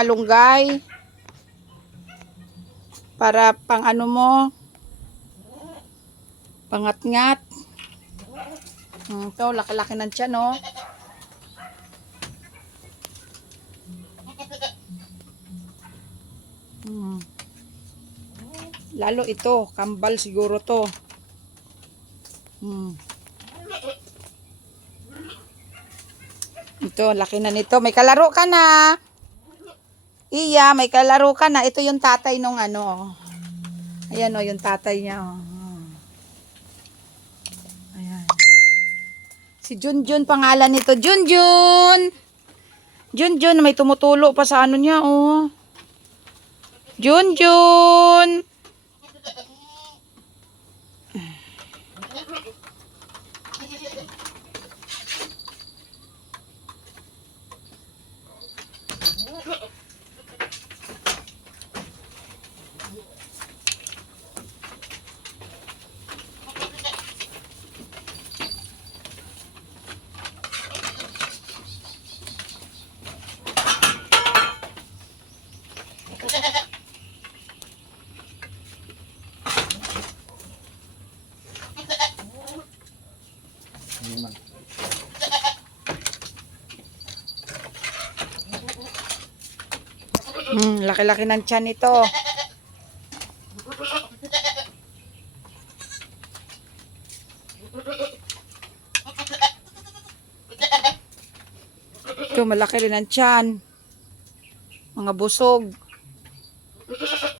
malunggay. Para pang ano mo, pangat-ngat. Ito, laki-laki ng tiyan, no? Lalo ito, kambal siguro to. Ito, laki na nito. May kalaro ka na. Iya, may kalaro ka na. Ito yung tatay nung ano. Ayan o, yung tatay niya. Ayan. Si Junjun pangalan nito. Junjun! Junjun, may tumutulo pa sa ano niya, oh. Junjun! Laki-laki ng tiyan nito. Ito, malaki rin ang tiyan. Mga busog.